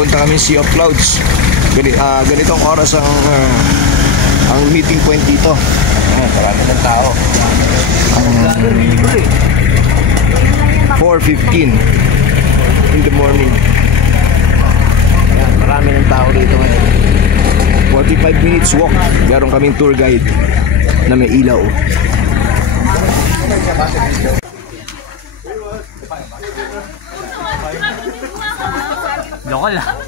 Pupunta kami Sea of Clouds. Ganitong oras ang meeting point dito. Marami ng tao. 4:15 in the morning. Marami ng tao dito ngayon. 45 minutes walk. Meron kaming tour guide na may ilaw. Lokal ah.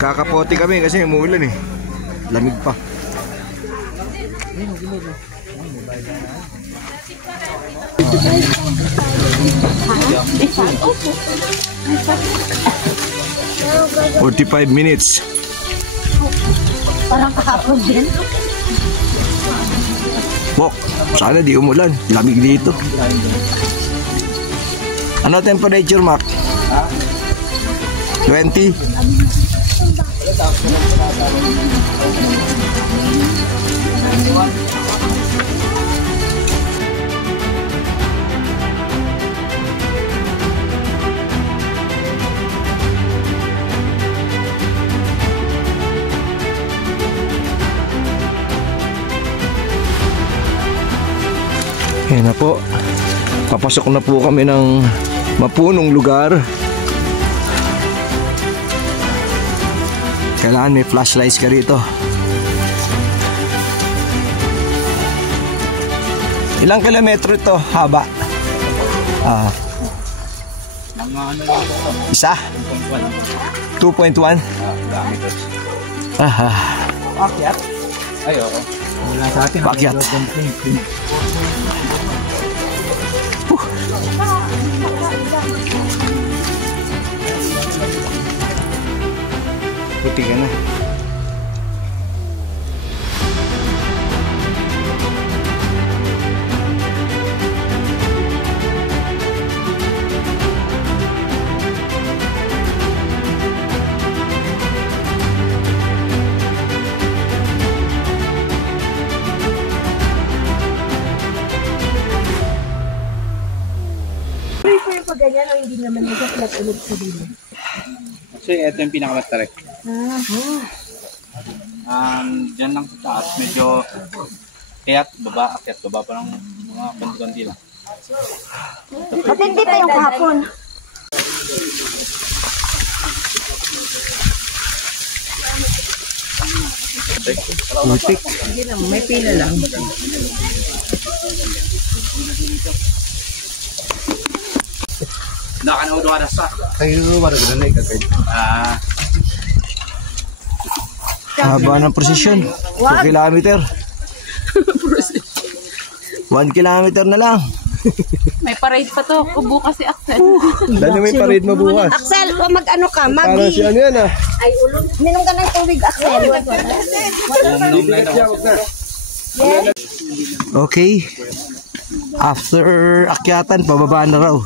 Kakapoti kami kasi umuulan eh. Lamig pa. "45 minutes. Parang kahapon din. Walk. Sana di umulan. Lamig dito. Ano temperature, Mark? 20? Ayan na po. Papasok na po kami ng mapunong lugar. Kailangan may flashlights ka rito. Ilang kilometro ito haba? Isa? 2.1? Akyat? Ay, oo. Wala sa atin. Pakyat. Puti ka na. Ganyan o hindi naman nag-flat ulit sa dilo. So, ito yung pinakamatalik. Diyan lang sa taas, medyo akyat, baba pa ng mga konti lang. Matindi pa yung kahapon. Putik. Hindi lang, may pila lang. Nakanood ka na sa? Kayo, wala na ikagay. Haba ng prosesyon. 2 kilometer. 1 kilometer na lang. May parade pa to. Bukas si Axel. Dali may parade mo bukas. Axel, mag-ano ka? Para si ano yan ah. Ay, ulo. Minum ka ng tubig, Axel. Okay. After akyatan, pababa na raw.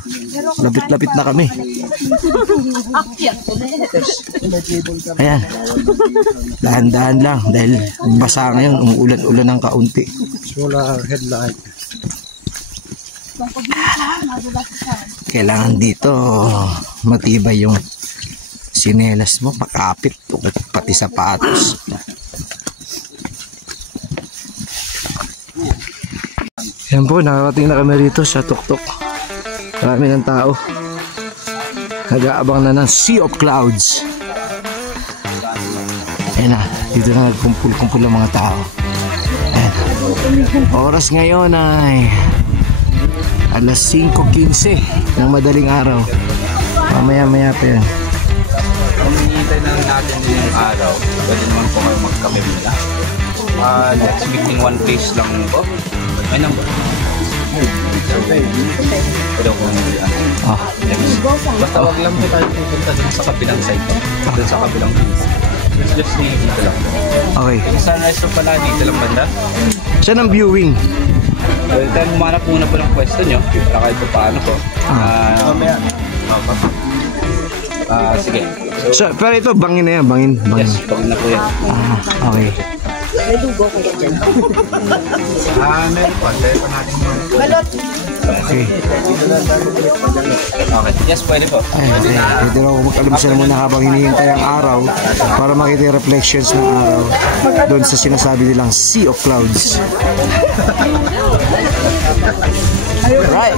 Lapit-lapit na kami. Ayan. Dahan-dahan lang dahil basa ngayon, umuulan-ulan ng kaunti. Wala headlight. Kailangan dito matibay yung sinelas mo, makapit, pati sapatos. Yan po, nakarating na kami rito sa tuktok. Marami ng tao. Nag-aabang na ng Sea of Clouds. Ayan na, dito na nagkumpul-kumpul ang mga tao. Ayan. Oras ngayon ay alas 5:15 ng madaling araw. Mamaya-maya pa yan. Kung hinihintay na natin yung araw, pwede naman po kayo magkape nila. Next meeting one place lang po. Ay number. Pero kung basta wag lang po tayo pupunta dun sa kabilang side. Dun sa kabilang just dito lang. Okay. Yung sunrise po pala dito lang banda. Saan ang viewing? Then umanap muna po ng pwesto nyo para kahit pa paano po. Sige. So, pero ito, bangin na yan, bangin. Yes, bangin na po yan. Okay. May dugo kayo dyan. Meron po. Tayo pa natin muna. Okay. Okay. Yes, pwede po. Ay, okay. Pwede na ako mag-almusal muna habang hinihintay ang araw para makita yung reflections ng araw doon sa sinasabi nilang Sea of Clouds. Right.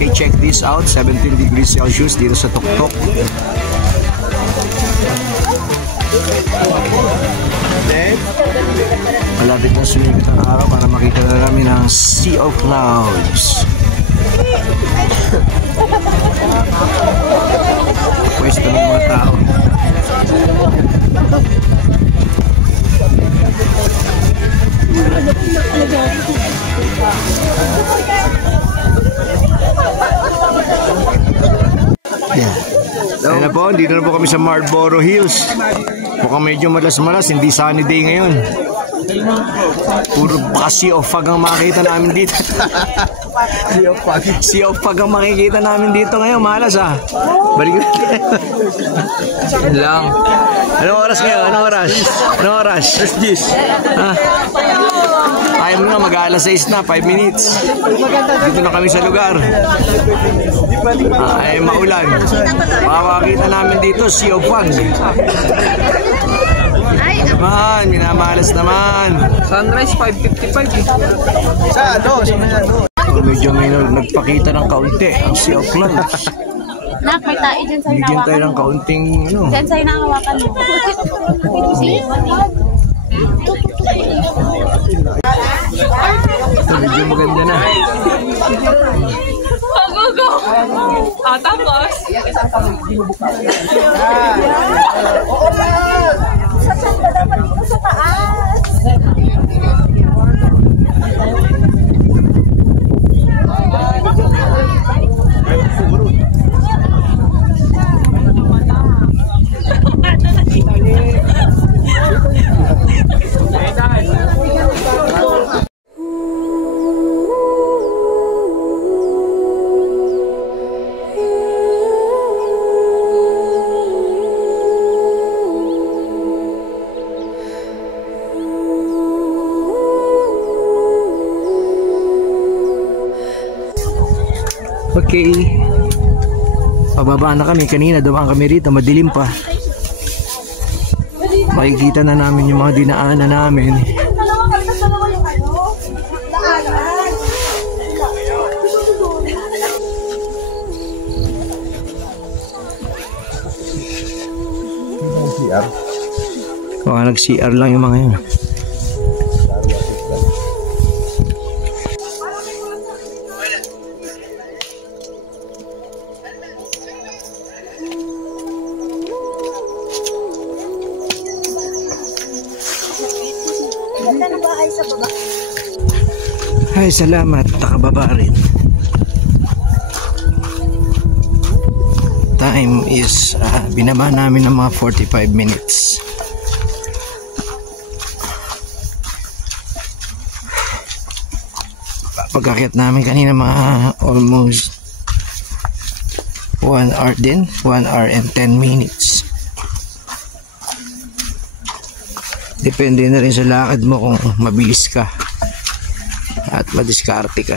Okay, check this out. 17 degrees Celsius dito sa Tuktok. Malapit na sumigit ang araw para makita na namin ang Sea of Clouds. Pwesto ng mga tao. Yeah. Ayun na po, dito na po kami sa Marlboro Hills. Mukhang medyo malas-malas, hindi sunny day ngayon. Puro sea of fog ang makikita namin dito. Sea of fog ang makikita namin dito ngayon, malas ah. Balik lang. Anong oras ngayon? Anong oras? Anong oras? Ah. Ayaw na, mag-aalas 6 na, 5 minutes. Dito na kami sa lugar. Ay, maulan. Makakakita namin dito, Sea of Fog. Naman, minamalas naman. Sunrise 5:55. Sa ano? Medyo may nagpakita ng kaunti ang Sea of Clouds. Nak, may tayo dyan sa'yo Bigyan tayo ng kaunting ano. Dyan sa'yo nakahawakan mo. Ito, medyo maganda na. Go! Tapos? Sa taas. Okay. Pababa na kami. Kanina dumaan kami rito. Madilim pa. Makikita na namin yung mga dinaanan namin. Baka nag-CR lang yung mga yun. Ay, salamat. Nakababa rin. Time is binaba namin ng mga 45 minutes. Pagkakit namin kanina mga almost 1 hour din. 1 hour and 10 minutes. Depende na rin sa lakad mo kung mabilis ka at madiskarte ka.